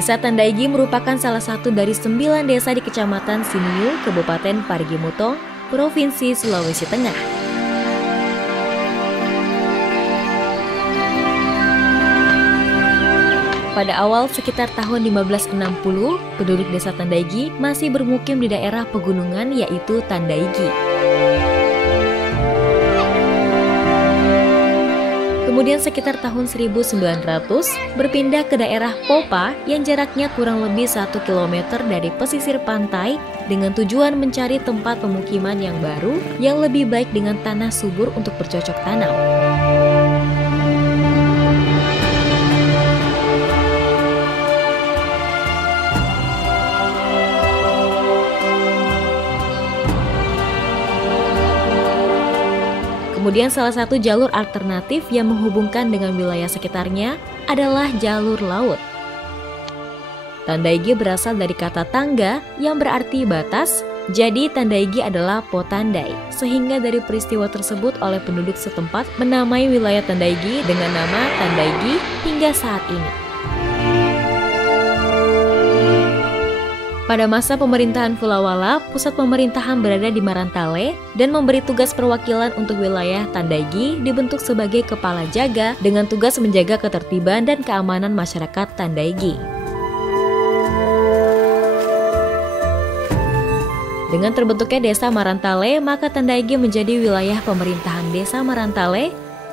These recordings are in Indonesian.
Desa Tandaigi merupakan salah satu dari 9 desa di Kecamatan Siniu, Kabupaten Parigi Mutong, Provinsi Sulawesi Tengah. Pada awal sekitar tahun 1560, penduduk desa Tandaigi masih bermukim di daerah pegunungan yaitu Tandaigi. Kemudian sekitar tahun 1900 berpindah ke daerah Popa yang jaraknya kurang lebih 1 km dari pesisir pantai dengan tujuan mencari tempat pemukiman yang baru yang lebih baik dengan tanah subur untuk bercocok tanam. Kemudian salah satu jalur alternatif yang menghubungkan dengan wilayah sekitarnya adalah jalur laut. Tandaigi berasal dari kata tangga yang berarti batas, jadi Tandaigi adalah Potandai. Sehingga dari peristiwa tersebut oleh penduduk setempat menamai wilayah Tandaigi dengan nama Tandaigi hingga saat ini. Pada masa pemerintahan Fulawala, pusat pemerintahan berada di Marantale dan memberi tugas perwakilan untuk wilayah Tandaigi dibentuk sebagai kepala jaga dengan tugas menjaga ketertiban dan keamanan masyarakat Tandaigi. Dengan terbentuknya Desa Marantale, maka Tandaigi menjadi wilayah pemerintahan Desa Marantale,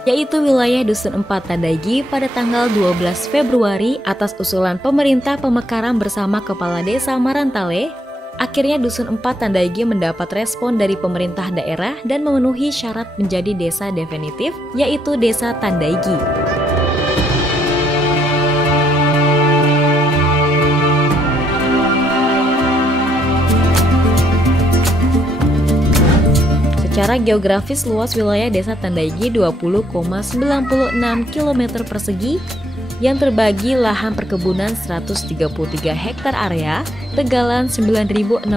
yaitu wilayah Dusun 4 Tandaigi pada tanggal 12 Februari atas usulan pemerintah pemekaran bersama Kepala Desa Marantale. Akhirnya Dusun 4 Tandaigi mendapat respon dari pemerintah daerah dan memenuhi syarat menjadi desa definitif, yaitu Desa Tandaigi. Secara geografis luas wilayah Desa Tandaigi 20,96 km persegi yang terbagi lahan perkebunan 133 hektar area, tegalan 9.630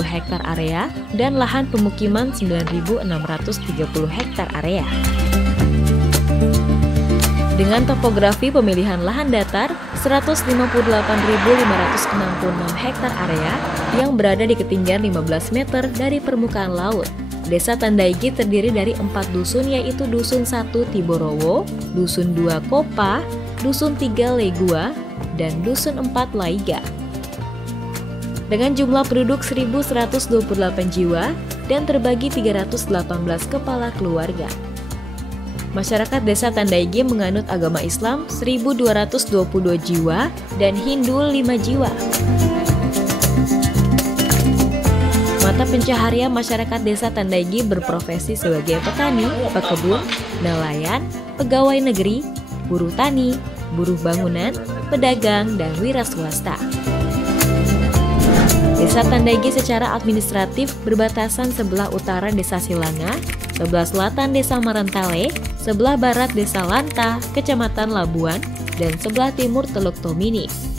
hektar area, dan lahan pemukiman 9.630 hektar area. Dengan topografi pemilihan lahan datar 158.566 hektar area yang berada di ketinggian 15 meter dari permukaan laut. Desa Tandaigi terdiri dari 4 dusun yaitu Dusun 1 Tiborowo, Dusun 2 Kopa, Dusun 3 Legua, dan Dusun 4 Laiga. Dengan jumlah penduduk 1.128 jiwa dan terbagi 318 kepala keluarga. Masyarakat Desa Tandaigi menganut agama Islam 1.222 jiwa dan Hindu 5 jiwa. Mata pencaharian masyarakat Desa Tandaigi berprofesi sebagai petani, pekebun, nelayan, pegawai negeri, buruh tani, buruh bangunan, pedagang, dan wira swasta. Desa Tandaigi secara administratif berbatasan sebelah utara Desa Silanga, sebelah selatan Desa Marantale, sebelah barat Desa Lanta, Kecamatan Labuan, dan sebelah timur Teluk Tomini.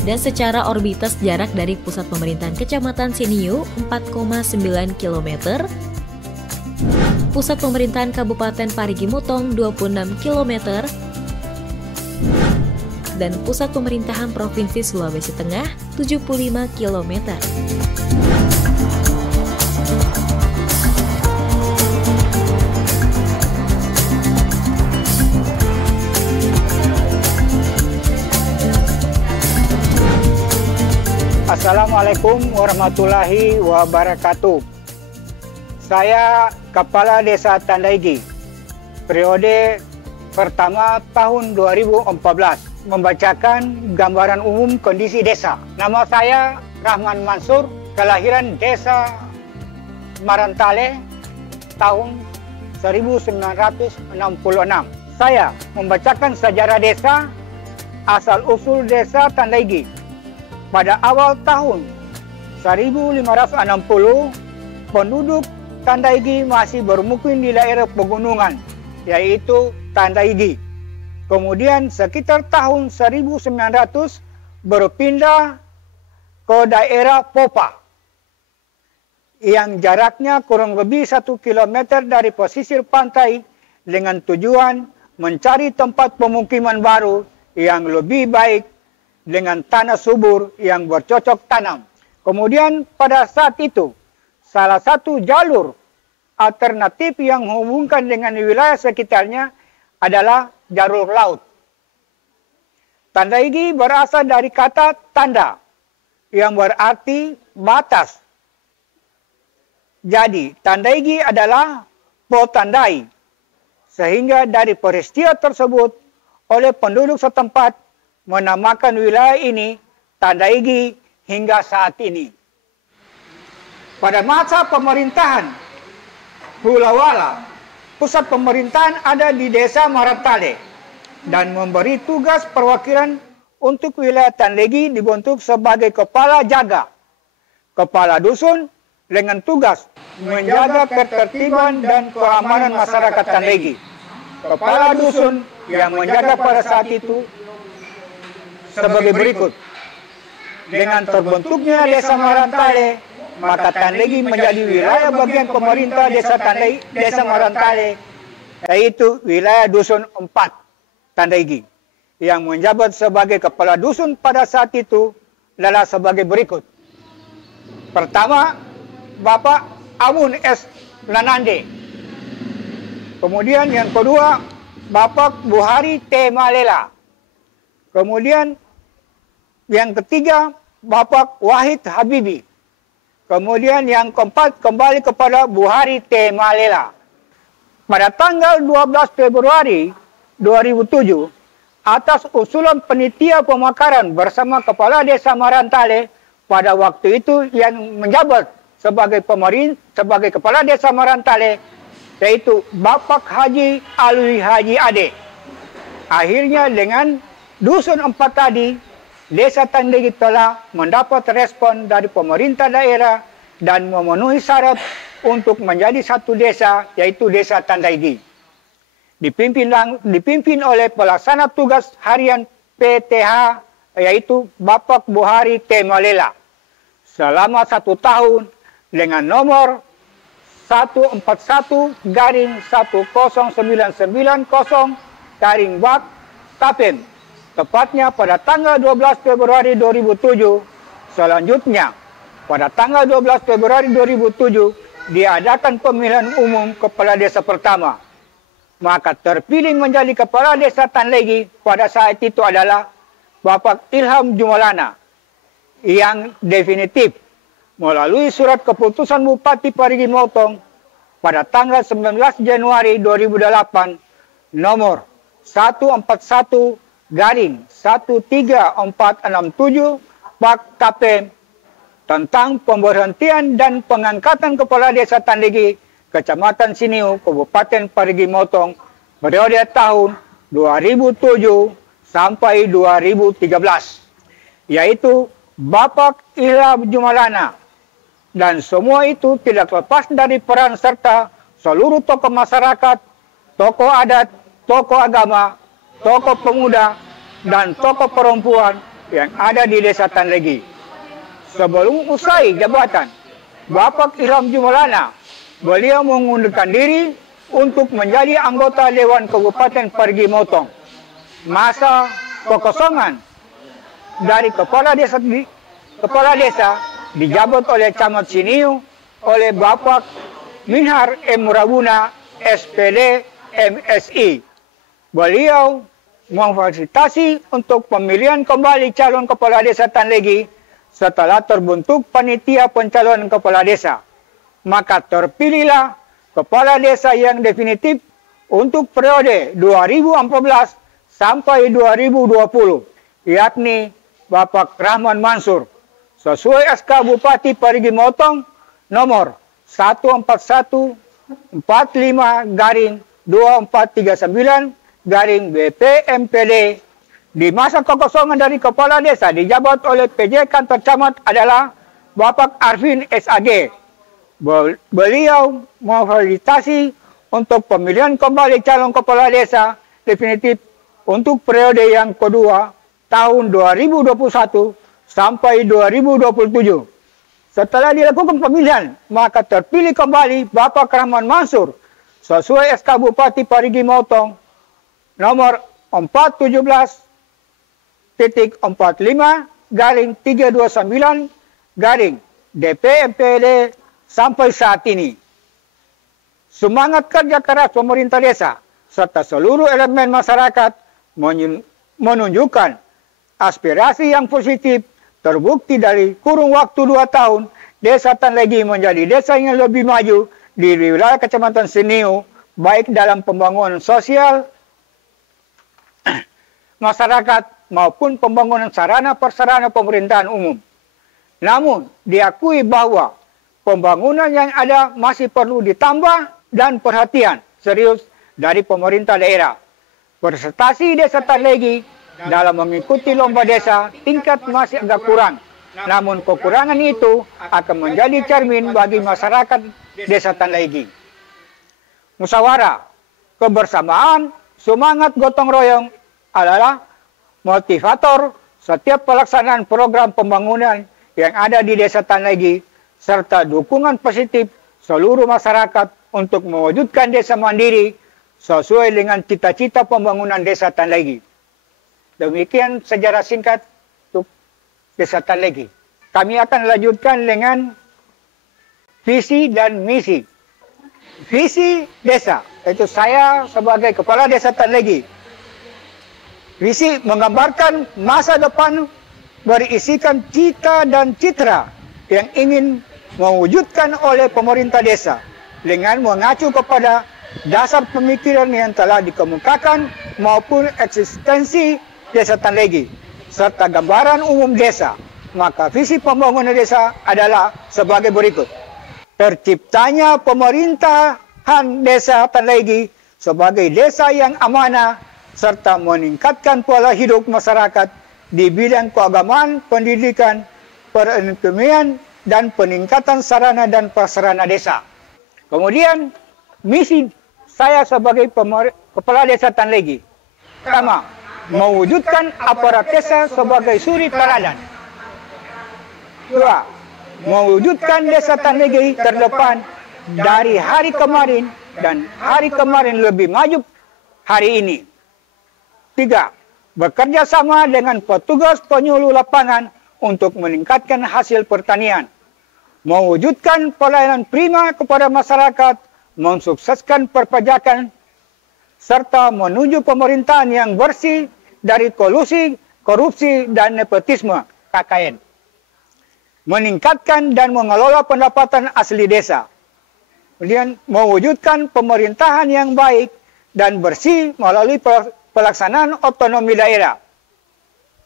Dan secara orbitas jarak dari pusat pemerintahan Kecamatan Siniu 4,9 km, pusat pemerintahan Kabupaten Parigi Mutong 26 km, dan pusat pemerintahan Provinsi Sulawesi Tengah 75 km. Assalamualaikum warahmatullahi wabarakatuh. Saya Kepala Desa Tandaigi, periode pertama tahun 2014, membacakan gambaran umum kondisi desa. Nama saya Rahman Mansur, kelahiran Desa Marantale tahun 1966. Saya membacakan sejarah desa, asal-usul Desa Tandaigi. Pada awal tahun 1560, penduduk Tandaigi masih bermukim di daerah pegunungan, yaitu Tandaigi. Kemudian sekitar tahun 1900 berpindah ke daerah Popa, yang jaraknya kurang lebih 1 km dari pesisir pantai dengan tujuan mencari tempat pemukiman baru yang lebih baik dengan tanah subur yang bercocok tanam. Kemudian pada saat itu, salah satu jalur alternatif yang menghubungkan dengan wilayah sekitarnya adalah jalur laut. Tandaigi berasal dari kata tanda, yang berarti batas. Jadi, Tandaigi adalah potandai. Sehingga dari peristiwa tersebut, oleh penduduk setempat menamakan wilayah ini Tandaigi hingga saat ini. Pada masa pemerintahan Hulawala, pusat pemerintahan ada di desa Marantale dan memberi tugas perwakilan untuk wilayah Tandaigi dibentuk sebagai kepala jaga, kepala dusun dengan tugas menjaga ketertiban dan keamanan masyarakat Tandaigi. Kepala dusun yang menjaga pada saat itu sebagai berikut. Dengan terbentuknya desa Marantale, maka Tandaigi menjadi wilayah bagian pemerintah desa Marantale, yaitu wilayah dusun 4 Tandaigi. Yang menjabat sebagai kepala dusun pada saat itu adalah sebagai berikut. Pertama, Bapak Amun S. Nanande. Kemudian yang kedua, Bapak Buhari T. Malela. Kemudian yang ketiga, Bapak Wahid Habibi. Kemudian yang keempat kembali kepada Buhari T. Malela. Pada tanggal 12 Februari 2007, atas usulan panitia pemakaran bersama Kepala Desa Marantale, pada waktu itu yang menjabat sebagai Kepala Desa Marantale, yaitu Bapak Haji Alwi Haji Ade. Akhirnya dengan dusun 4 tadi, Desa Tandaigi telah mendapat respon dari pemerintah daerah dan memenuhi syarat untuk menjadi satu desa, yaitu Desa Tandaigi. Dipimpin oleh pelaksana tugas harian PTH, yaitu Bapak Buhari T. Malela, selama 1 tahun dengan nomor 141-10990 Tapem, tepatnya pada tanggal 12 Februari 2007. Selanjutnya, pada tanggal 12 Februari 2007, diadakan pemilihan umum kepala desa pertama. Maka terpilih menjadi kepala desa Tandaigi pada saat itu adalah Bapak Ilham Jumalana, yang definitif melalui surat keputusan Bupati Parigi Motong pada tanggal 19 Januari 2008 nomor 141-13467 Pak Tapem tentang pemberhentian dan pengangkatan kepala desa Tandaigi, Kecamatan Siniu, Kabupaten Parigi Motong, periode tahun 2007 sampai 2013, yaitu Bapak Ilham Jumalana. Dan semua itu tidak lepas dari peran serta seluruh tokoh masyarakat, tokoh adat, tokoh agama, tokoh pemuda, dan tokoh perempuan yang ada di Desa Tandaigi. Sebelum usai jabatan, Bapak Ilham Jumalana, beliau mengundurkan diri untuk menjadi anggota Dewan Kabupaten Parigi Motong. Masa kekosongan dari kepala desa dijabat oleh Camat Siniu oleh Bapak Minhar M. Murabuna, SPD, MSI. Beliau memfasilitasi untuk pemilihan kembali calon kepala desa Tandaigi setelah terbentuk panitia pencalonan kepala desa. Maka terpilihlah kepala desa yang definitif untuk periode 2014 sampai 2020, yakni Bapak Rahman Mansur, sesuai SK Bupati Parigi Motong nomor 141-2439-BPMPD. Di masa kekosongan dari kepala desa dijabat oleh PJ Kantor Camat adalah Bapak Arvin SAG. Beliau memfasilitasi untuk pemilihan kembali calon kepala desa definitif untuk periode yang kedua tahun 2021 sampai 2027. Setelah dilakukan pemilihan, maka terpilih kembali Bapak Rahman Mansur sesuai SK Bupati Parigi Motong nomor 417 DPMPD sampai saat ini. Semangat kerja keras pemerintah desa serta seluruh elemen masyarakat menunjukkan aspirasi yang positif terbukti dari kurun waktu 2 tahun Desa Tanlegi menjadi desa yang lebih maju di wilayah Kecamatan Seniu, baik dalam pembangunan sosial masyarakat maupun pembangunan sarana prasarana pemerintahan umum. Namun, diakui bahwa pembangunan yang ada masih perlu ditambah dan perhatian serius dari pemerintah daerah. Prestasi Desa Tanlegi dalam mengikuti lomba desa tingkat masih agak kurang. Namun kekurangan itu akan menjadi cermin bagi masyarakat Desa Tanlegi. Musyawarah, kebersamaan, semangat gotong royong adalah motivator setiap pelaksanaan program pembangunan yang ada di Desa Tanlegi, serta dukungan positif seluruh masyarakat untuk mewujudkan desa mandiri sesuai dengan cita-cita pembangunan Desa Tanlegi. Demikian sejarah singkat untuk Desa Tanlegi. Kami akan lanjutkan dengan visi dan misi. Visi desa, itu saya sebagai Kepala Desa Tanlegi. Visi menggambarkan masa depan berisikan cita dan citra yang ingin mewujudkan oleh pemerintah desa dengan mengacu kepada dasar pemikiran yang telah dikemukakan maupun eksistensi Desa Tanlegi serta gambaran umum desa. Maka visi pembangunan desa adalah sebagai berikut. Terciptanya pemerintahan Desa Tanlegi sebagai desa yang amanah serta meningkatkan pola hidup masyarakat di bidang keagamaan, pendidikan, perekonomian, dan peningkatan sarana dan prasarana desa. Kemudian, misi saya sebagai Kepala Desa Tanlegi. Pertama, mewujudkan aparat desa sebagai suri teladan. 2. Mewujudkan Desa Tanlegi terdepan dari hari kemarin dan hari kemarin lebih maju hari ini. 3. Bekerja sama dengan petugas penyuluh lapangan untuk meningkatkan hasil pertanian. Mewujudkan pelayanan prima kepada masyarakat, mensukseskan perpajakan, serta menuju pemerintahan yang bersih dari kolusi, korupsi, dan nepotisme KKN. Meningkatkan dan mengelola pendapatan asli desa. Kemudian mewujudkan pemerintahan yang baik dan bersih melalui pelaksanaan otonomi daerah.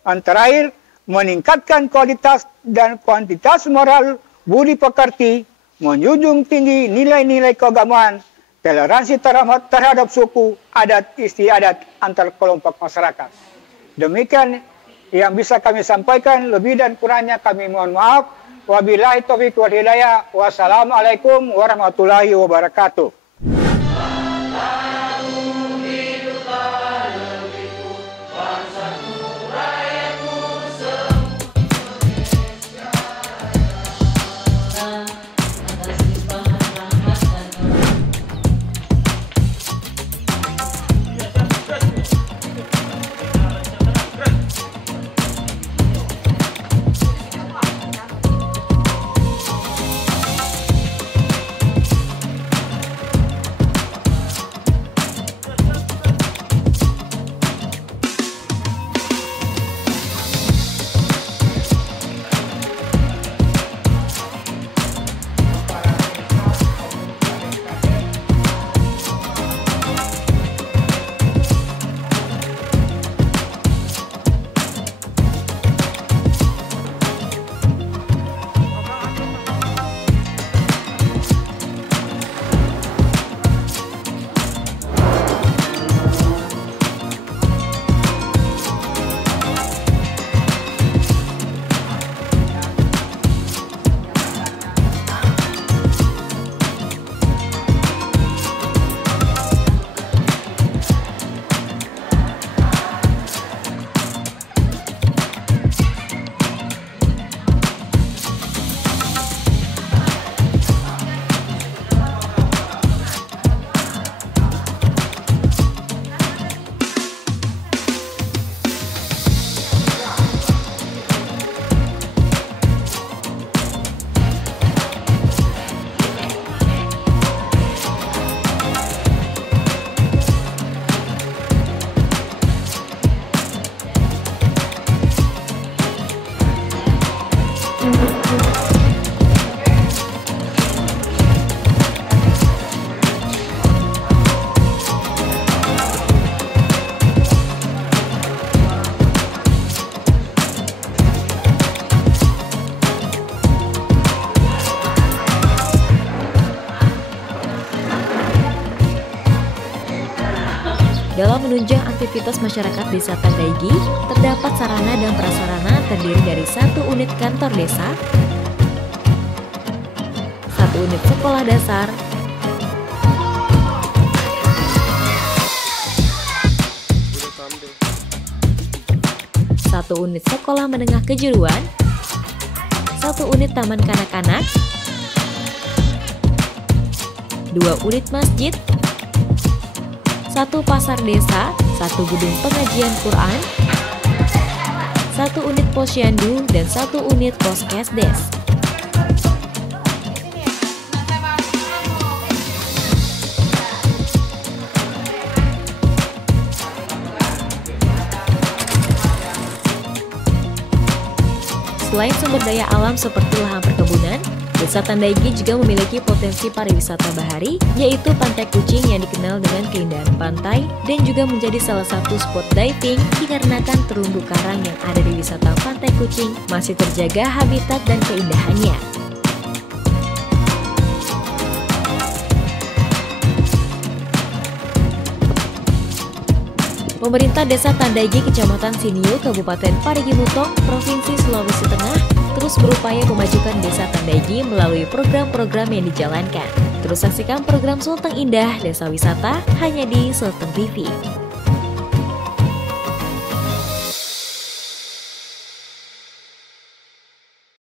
Dan terakhir, meningkatkan kualitas dan kuantitas moral budi pekerti, menjunjung tinggi nilai-nilai keagamaan, toleransi terhadap suku, adat, istiadat antar kelompok masyarakat. Demikian yang bisa kami sampaikan, lebih dan kurangnya kami mohon maaf. Wabillahi taufiq wal hidayah. Wassalamualaikum warahmatullahi wabarakatuh. menunjang aktivitas masyarakat Desa Tandaigi, terdapat sarana dan prasarana terdiri dari 1 unit kantor desa, 1 unit sekolah dasar, 1 unit sekolah menengah kejuruan, 1 unit taman kanak-kanak, 2 unit masjid, 1 pasar desa, 1 gedung pengajian Quran, 1 unit posyandu, dan 1 unit poskesdes. Selain sumber daya alam seperti lahan perkebunan, Desa Tandaigi juga memiliki potensi pariwisata bahari, yaitu Pantai Kucing yang dikenal dengan keindahan pantai dan juga menjadi salah satu spot diving dikarenakan terumbu karang yang ada di wisata Pantai Kucing masih terjaga habitat dan keindahannya. Pemerintah Desa Tandaigi, Kecamatan Siniu, Kabupaten Parigi Mutong, Provinsi Sulawesi Tengah, terus berupaya memajukan Desa Tandaigi melalui program-program yang dijalankan. Terus saksikan program Sulteng Indah Desa Wisata hanya di Sulteng TV.